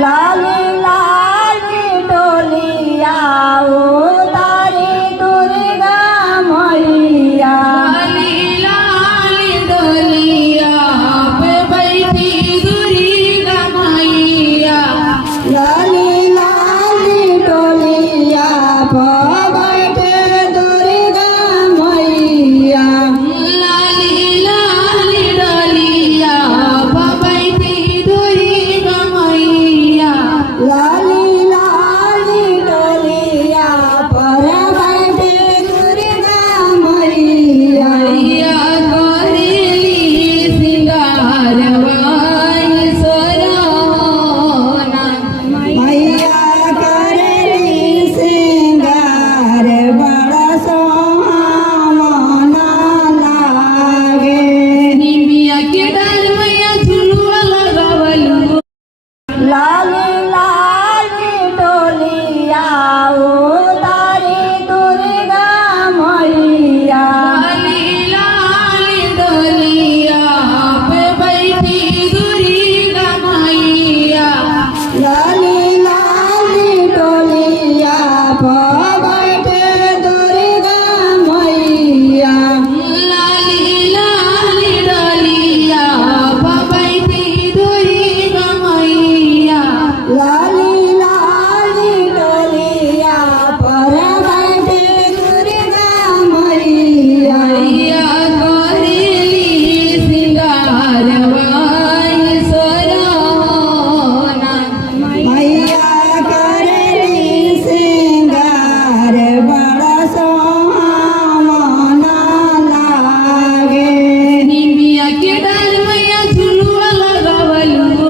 लाली लाली डोलिया उतारी दुर्गा मैया। लाली लाली डोलिया पे बैठी दुर्गा मैया। लाली लाली डोलिया पे बैठे दुर्गा मैया। लाली लाली डोलिया पे बैठी दुर्गा मैया। लाली लाली डोलिया पर बैठे दुर्गा मैया। मैया करेली सिंगारवाई सोना। मैया करेली सिंगार बड़ा सोहावना लागे। निमिया के डाल मैया झुलुआ लगावलू। लाली